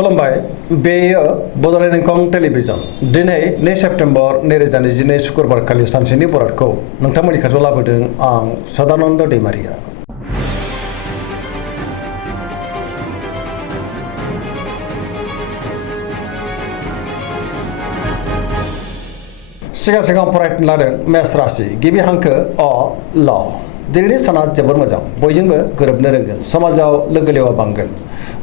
खुलुमबाय बेयो बड'लेण्ड इंखं टेलिभिजन दिनै 2 सेप्तेम्बर 2022 शुक्रबार खालि सानसेनि बरादखौ नोंथांमोननि खाथियाव लाबोदों आं सदानन्द दैमारिया। सिगां फरायनो लादों मेष राशि गिबि हांखो अ ल दिनैनि साना जोबोर मोजां बयजोंबो गोरोबनो रोंगोन समाजाव लोगो लेवा बांगोन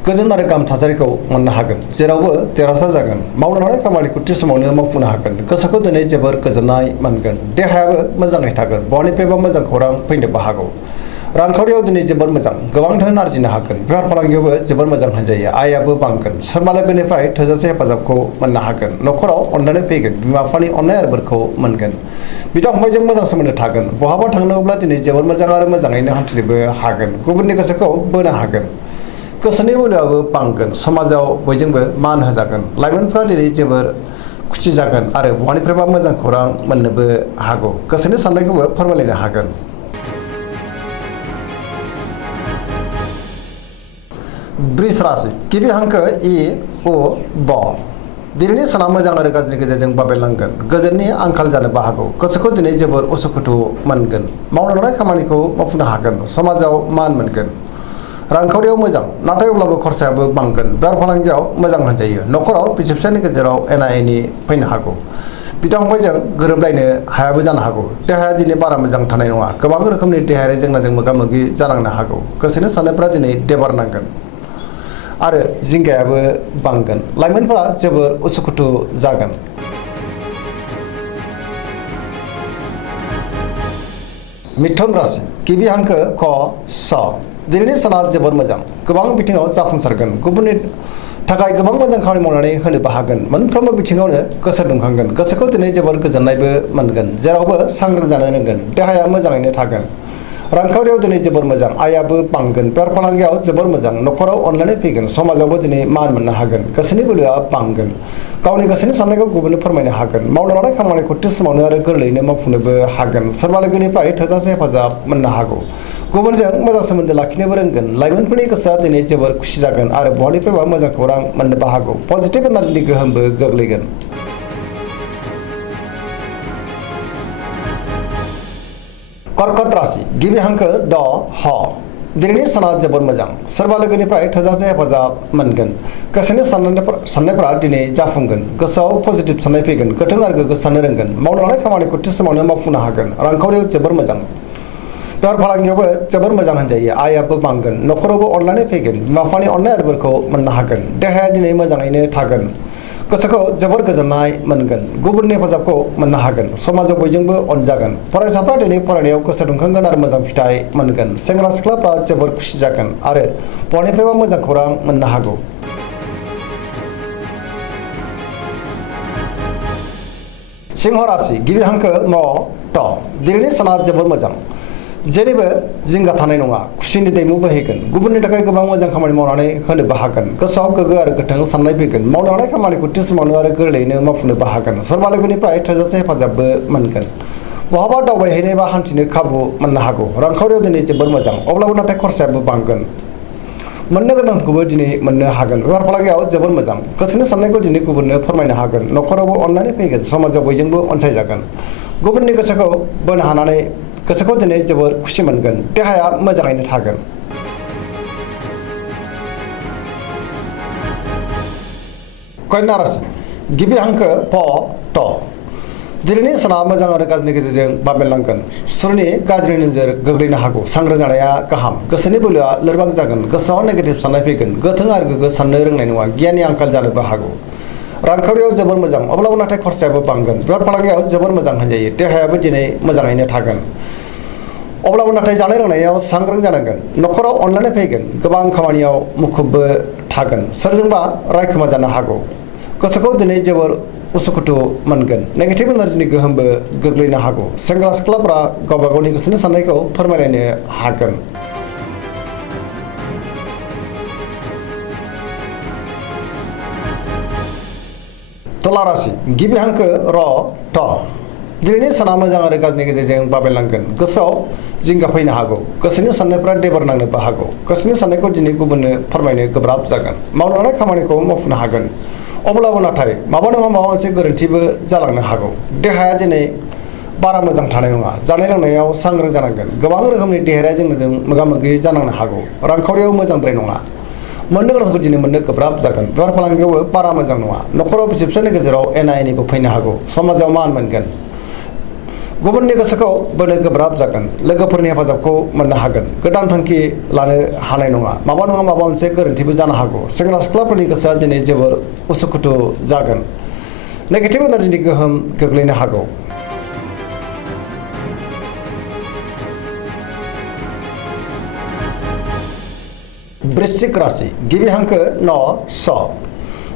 गोजोन आरो गाहाम थासारिखौ मोननो हागोन जेरावबो देरहासार जागोन मावनो लानाय खामानिखौ थि समावनो मावफुंनो हागोन गोसोखौ दिनै जोबोर गोजोननाय मोनगोन देहायाबो मोजाङै थागोन बहानिफ्रायबा मोजां खौरां फैनोबो हागौ रांखावरियाव दिनै जोबोर मोजां गोबां धोन आरजिनो हागोन बेफार फालांगियावबो जोबोर मोजां होनजायो आयाबो बांगोन सोरबा लोगोनिफ्राय थोजासे हेफाजाबखौ मोननो हागोन न'खराव अननानै फैगोन बिमा बिफानि अननाय आरो बोरखौ मोनगोन बिदा फंबायजों मोजां सोमोन्दो थागोन बहाबा थांनोब्ला दिनै जोबोर मोजां आरो मोजाङैनो हान्थिनोबो हागोन गुबुननि गोसोखौ बोनो हागोन गोसोनि बोलोआबो बांगोन समाजाव बयजोंबो मान होजागोन लाइमोनफ्रा दिनै जोबोर खुसि जागोन आरो बहानिफ्रायबा मोजां खौरां मोननोबो हागौ गोसोनि साननायखौबो फोरमायलायनो हागोन। वृष राशि गिबि हांखो इ उ ब दिनैनि साना मोजां आरो गाज्रिनि गेजेरजों बाबेरलांगोन गोजोननि आंखाल जानोबो हागौ गोसोखौ दिनै जोबोर उसुखुथु मोनगोन मावनो लानाय खामानिखौ मावफुंनो हागोन समाजाव मान मोनगोन रांखावरियाव मोजां नाथाय अब्लाबो खरसायाबो बांगोन बेफार फालांगियाव मोजां होनजायो न'खराव बिसि फिसायनि गेजेराव एना एनि फैनो हागौ बिदा फंबायजों गोरोबलायनो हायाबो जानो हागौ देहाया दिनै बारा मोजां थानाय नङा गोबां रोखोमनि देहायारि जेंनाजों मोगा मोगि जानांनो हागौ गोसोनि साननायफ्रा दिनै देबार नांगोन आरो जिंगायाबो बांगोन लाइमोनफोरा जोबोर उसुखुथु जागोन। मिथुन राशि गिबि हांखो क स दिनैनि साना जोबोर मोजां गोबां बिथिङाव जाफुंसारगोन गुबुननि थाखाय गोबां मोजां खामानि मावनानै होनोबो हागोन मोनफ्रोमबो बिथिङावनो गोसो दुंखांगोन गोसोखौ दिनै जोबोर गोजोननायबो मोनगोन जेरावबो सांग्रां जानो रोंगोन देहाया मोजाङैनो थागोन रांखावरियाव दिनै जोबोर मोजां आयाबो बांगोन बेफार फालांगियाव जोबोर मोजां न'खराव अनलायनाय फैगोन समाजावबो दिनै मान मोननो हागोन गोसोनि बोलोआ बांगोन गावनि गोसोनि साननायखौ गुबुननो फोरमायनो हागोन मावनो लानाय खामानिखौ थि समावनो आरो गोरलैयैनो मावफुंनोबो हागोन सोरबा लोगोनिफ्राय थोजासे हेफाजाब मोननो हागौ गुबुनजों मोजां सोमोन्दो लाखिनोबो रोंगोन लाइमोनफोरनि गोसोआ दिनै जोबोर खुसि जागोन आरो बहानिफ्रायबा मोजां खौरां मोननोबो हागौ पजिटिभ एनार्जिनि गोहोमबो गोग्लैगोन। कर्कट राशि गिबि हांखो ड ह दिनैनि साना जोबोर मोजां सोरबा लोगोनिफ्राय थोजासे हेफाजाब मोनगोन गोसोनि साननायफोरा दिनै जाफुंगोन गोसोआव पजिटिभ साननाय फैगोन गोथों आरो गोग्गो साननो रोंगोन मावनो लानाय खामानिखौ थि समावनो मावफुंनो हागोन रांखावरियाव जोबोर मोजां बेफार फालांगियावबो जोबोर मोजां होनजायो आयाबो बांगोन न'खरावबो अनलायनाय फैगोन बिमा बिफानि अननाय आरो बोरखौ मोननो हागोन देहाया दिनै मोजाङैनो थागोन गोसोखौ जोबोर गोजोननाय मोनगोन गुबुननि हेफाजाबखौ मोननो हागोन समाजाव बयजोंबो अनजागोन फरायसाफ्रा दिनै फरायनायाव गोसो दुंखांगोन आरो मोजां फिथाइ मोनगोन सेंग्रा सिख्लाफ्रा जोबोर खुसि जागोन आरो बहानिफ्रायबा मोजां खौरां मोननो हागौ। सिंह राशि गिबि हांखो म ट दिनैनि साना जोबोर मोजां जेरैबो जिंगा थानाय नङा खुसिनि दैमु बोहैगोन गुबुननि थाखाय गोबां मोजां खामानि मावनानै होनोबो हागोन गोसोआव गोग्गो आरो गोथों साननाय फैगोन मावनो लानाय खामानिखौ थि समावनो आरो गोरलैयैनो मावफुंनोबो हागोन सोरबा लोगोनिफ्राय थोजासे हेफाजाबबो मोनगोन बहाबा दावबायहैनाय बा हान्थिनो खाबु मोननो हागौ रांखावरियाव दिनै जोबोर मोजां अब्लाबो नाथाय खरसायाबो बांगोन मोननो गोनांखौबो दिनै मोननो हागोन बेफार फालांगियाव जोबोर मोजां गोसोनि साननायखौ दिनै गुबुननो फोरमायनो हागोन न'खरावबो अननानै फैगोन समाजाव बयजोंबो अनसायजागोन गुबुननि गोसोखौ बोनो हानानै गोसोखौ दिनै जोबोर खुसि मोनगोन देहाया मोजाङैनो थागोन। कन्या राशि गिबि हांखो प ट दिनैनि साना मोजां आरो गाज्रिनि गेजेरजों बाबेरलांगोन सुरनि गाज्रि नोजोर गोग्लैनो हागौ सांग्रां जानाया गाहाम गोसोनि बोलोआ लोरबां जागोन गोसोआव नेगेटिभ साननाय फैगोन गोथों आरो गोग्गो साननो रोंनाय नङा गियाननि आंखाल जानोबो हागौ रांखावरियाव जोबोर मोजां अब्लाबो नाथाय खरसायाबो बांगोन बेफार फालांगियाव जोबोर मोजां होनजायो देहायाबो दिनै मोजाङैनो थागोन अब्लाबो नाथाय जानाय लोंनायाव सांग्रां जानांगोन न'खराव अनलायनाय फैगोन गोबां खामानियाव मुखुबबो थागोन सोरजोंबा रायखोमा जानो हागौ गोसोखौ दिनै जोबोर उसुखुथु मोनगोन नेगेटिभ एनार्जिनि गोहोमबो गोग्लैनो हागौ सेंग्रा सिख्लाफ्रा गावबा गावनि गोसोनि साननायखौ फोरमायलायनो हागोन। तुला राशि गिबि हांखो र ट दिनैनि साना मोजां आरो गाज्रिनि गेजेरजों बाबेनलांगोन गोसोआव जिंगा फैनो हागौ गोसोनि साननायफ्रा देबार नांनोबो हागौ गोसोनि साननायखौ दिनै गुबुननो फोरमायनो गोब्राब जागोन मावलांनाय खामानिखौ मावफुंनो हागोन अब्लाबो नाथाय माबा नङा माबा मोनसे गोरोन्थिबो जालांनो हागौ देहाया दिनै बारा मोजां थानाय नङा जानाय लोंनायाव सांग्रां जानांगोन गोबां रोखोमनि देहायारि जेंनाजों मोगा मोगि जानांनो हागौ रांखावरियाव मोजांद्राय नङा मोननो गोनांखौ दिनै मोननो गोब्राब जागोन बेफार फालांगियावबो बारा मोजां नङा न'खराव बिसि फिसायनि गेजेराव एना एनिबो फैनो हागौ समाजाव मान मोनगोन गुबुननि गोसोखौ बोनो गोब्राब जागोन लोगोफोरनि हेफाजाबखौ मोननो हागोन गोदान थांखि लानो हानाय नङा माबा मोनसे गोरोन्थिबो जानो हागौ सेंग्रा सिख्लाफोरनि गोसोआ दिनै जोबोर उसुखुथु जागोन नेगेटिभ एनार्जिनि गोहोम गोग्लैनो हागौ वृश्चिक राशि गिबि हांखो न स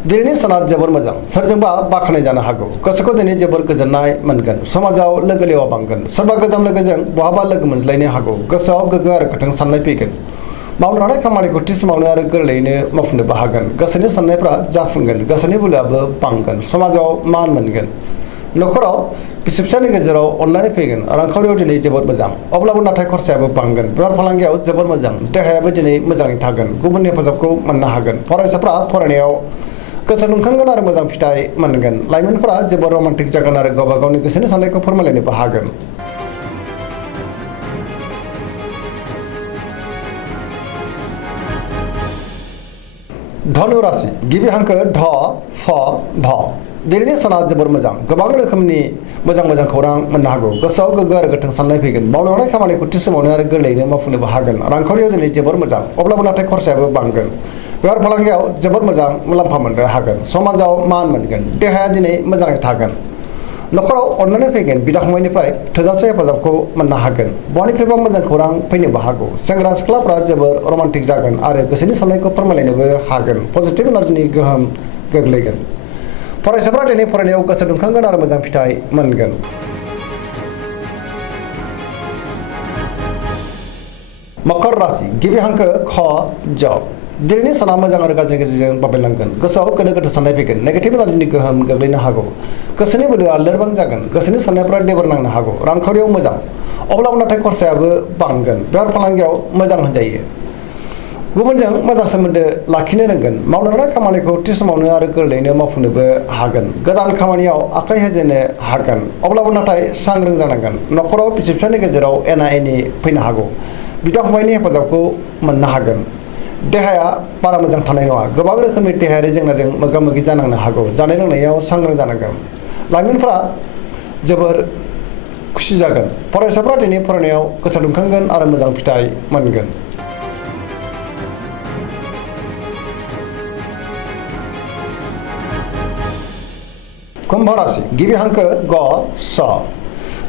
दिनैनि साना जोबोर मोजां सोरजोंबा बाख्नाय जानो हागौ गोसोखौ दिनै जोबोर गोजोननाय मोनगोन समाजाव लोगो लेवा बांगोन सोरबा गोजाम लोगोजों बहाबा लोगो मोनज्लायनो हागौ गोसोआव गोग्गो आरो गोथों साननाय फैगोन मावनो लानाय खामानिखौ थि समावनो आरो गोरलैयैनो मावफुंनोबो हागोन गोसोनि साननायफ्रा जाफुंगोन गोसोनि बोलोआबो बांगोन समाजाव मान मोनगोन न'खराव बिसि फिसायनि गेजेराव अनलायनाय फैगोन रांखावरियाव दिनै जोबोर मोजां अब्लाबो नाथाय खरसायाबो बांगोन बेफार फालांगियाव जोबोर मोजां देहायाबो दिनै मोजाङै थागोन गुबुननि हेफाजाबखौ मोननो हागोन फरायसाफ्रा फरायनायाव गोसो दुंखांगोन आरो मोजां फिथाइ मोनगोन लाइमोनफोरा जोबोर रमान्टिक जागोन आरो गावबा गावनि गोसोनि साननायखौ फोरमायलायनोबो हागोन धनु राशि गिबि हांखो ध फ भ दिनैनि साना जोबोर मोजां गोबां रोखोमनि मोजां खौरां मोननो हागौ गोसोआव गोग्गो आरो गोथों साननाय फैगोन मावनो लानाय खामानिखौ थि समावनो आरो गोरलैयैनो मावफुंनोबो हागोन रांखावरियाव दिनै जोबोर मोजां अब्लाबो नाथाय खरसायाबो बांगोन बेफार फालांगियाव जोबोर मोजां मुलाम्फा मोननो हागोन समाजाव मान मोनगोन देहाया दिनै मोजाङै थागोन न'खराव अननानै फैगोन बिदा फंबायनिफ्राय थोजासे हेफाजाबखौ मोननो हागोन बयनिफ्रायबो मोजां खौरां फैनोबो हागौ सेंग्रा सिख्लाफ्रा जोबोर रमान्टिक जागोन आरो गोसोनि साननायखौ फोरमायलायनोबो हागोन पजिटिभ एनार्जिनि गोहोम गोग्लैगोन फरायसाफ्रा दिनै फरायनायाव गोसो दुंखांगोन आरो मोजां फिथाइ मोनगोन मकर राशि गिबि हांखो ख ज दिनैनि साना मोजां आरो गाज्रिनि गेजेरजों बाबेनलांगोन गोसोआव गोनो गोथो साननाय फैगोन नेगेटिभ एनार्जिनि गोहोम गोग्लैनो हागौ गोसोनि बोलोआ लोरबां जागोन गोसोनि साननायफ्रा देबार नांनो हागौ रांखावरियाव मोजां अब्लाबो नाथाय खरसायाबो बांगोन बेफार फालांगियाव मोजां होनजायो गुबुनजों मोजां सोमोन्दो लाखिनो रोंगोन मावनो लानाय खामानिखौ थि समावनो आरो गोरलैयैनो मावफुंनोबो हागोन गोदान खामानियाव आखाइ होजेननो हागोन अब्लाबो नाथाय सांग्रां जानांगोन न'खराव बिसि फिसायनि गेजेराव एना एनि फैनो हागौ बिदा फंबायनि हेफाजाबखौ मोननो हागोन देहाया बारा मोजां थानाय नङा गोबां रोखोमनि देहायारि जेंनाजों मोगा मोगि जानांनो हागौ जानाय लोंनायाव सांग्रां जानांगोन लाइमोनफ्रा जोबोर खुसि जागोन फरायसाफ्रा दिनै फरायनायाव गोसो दुंखांगोन आरो मोजां फिथाइ मोनगोन कुम्भ राशि गिबि हांखो ग स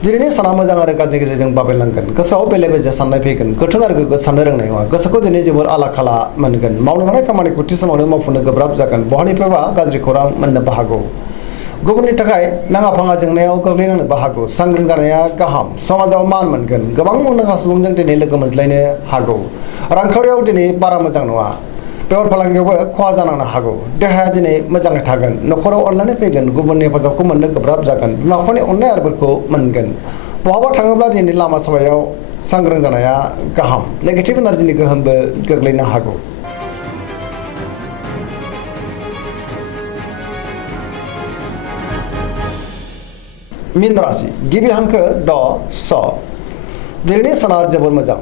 दिनैनि साना मोजां आरो गाज्रिनि गेजेरजों बाबेनलांगोन गोसोआव बेले बेजे साननाय फैगोन गोथों आरो गोग्गो साननो रोंनाय नङा गोसोखौ दिनै जोबोर आला खाला मोनगोन मावनो लानाय खामानिखौ थि समावनो मावफुंनो गोब्राब जागोन बहानिफ्रायबा गाज्रि खौरां मोननोबो हागौ गुबुननि थाखाय नाङा फाङा जेंनायाव गोग्लैनांनोबो हागौ सांग्रां जानाया गाहाम समाजाव मान मोनगोन गोबां मुंदांखा सुबुंजों दिनै लोगो मोनज्लायनो हागौ रांखावरियाव दिनै बारा मोजां नङा बेफार फालांगियावबो खहा जानांनो हागौ देहाया दिनै मोजाङै थागोन न'खराव अननानै फैगोन गुबुननि हेफाजाबखौ मोननो गोब्राब जागोन बिमा बिफानि अननाय आरो बोरखौ मोनगोन बहाबा थाङोब्ला दिनै लामा सामायाव सांग्रां जानाया गाहाम नेगेटिभ एनार्जिनि गोहोमबो गोग्लैनो हागौ मीन राशि गिबि हांखो ड स दिनैनि साना जोबोर मोजां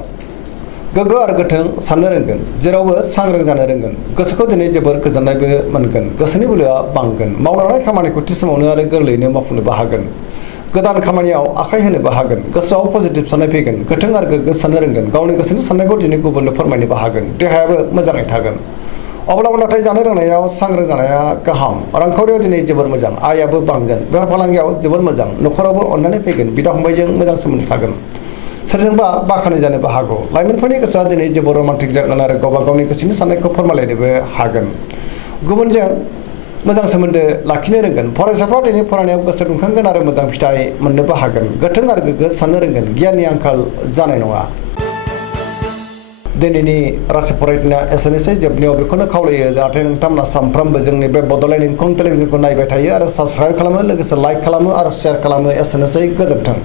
गोग्गो आरो गोथों साननो रोंगोन जेरावबो सांग्रां जानो रोंगोन गोसोखौ दिनै जोबोर गोजोननायबो मोनगोन गोसोनि बोलोआ बांगोन मावनो लानाय खामानिखौ थि समावनो आरो गोरलैयैनो मावफुंनोबो हागोन गोदान खामानियाव आखाइ होनोबो हागोन गोसोआव पजिटिभ साननाय फैगोन गोथों आरो गोग्गो साननो रोंगोन गावनि गोसोनि साननायखौ दिनै गुबुननो फोरमायनोबो हागोन देहायाबो मोजाङै थागोन अब्लाबो नाथाय जानाय लोंनायाव सांग्रां जानाया गाहाम रांखावरियाव दिनै जोबोर मोजां आयाबो बांगोन बेफार फालांगियाव जोबोर मोजां न'खरावबो अननानै फैगोन बिदा फंबायजों मोजां सोमोन्दो थागोन सोरजोंबा बाख्नाय जानोबो हागौ लाइमोनफोरनि गोसोआ दिनै जोबोर रमान्टिक जागोन आरो गावबा गावनि गोसोनि साननायखौ फोरमायलायनोबो हागोन गुबुनजों मोजां सोमोन्दो लाखिनो रोंगोन फरायसाफ्रा दिनै फरायनायाव गोसो दुंखांगोन आरो मोजां फिथाइ मोननोबो हागोन गोथों आरो गोग्गो साननो रोंगोन गियाननि आंखाल जानाय नङा दिनैनि रासि फरायनाया एसेनोसै जोबनायाव बेखौनो खावलायो जाहाथे नोंथांमोना सानफ्रोमबो जोंनि बे बड'लेण्ड इंखं टेलिभिजनखौ नायबाय थायो आरो साबस्क्राइब खालामो लोगोसे लाइक खालामो आरो शेयार खालामो एसेनोसै गोजोन्थों।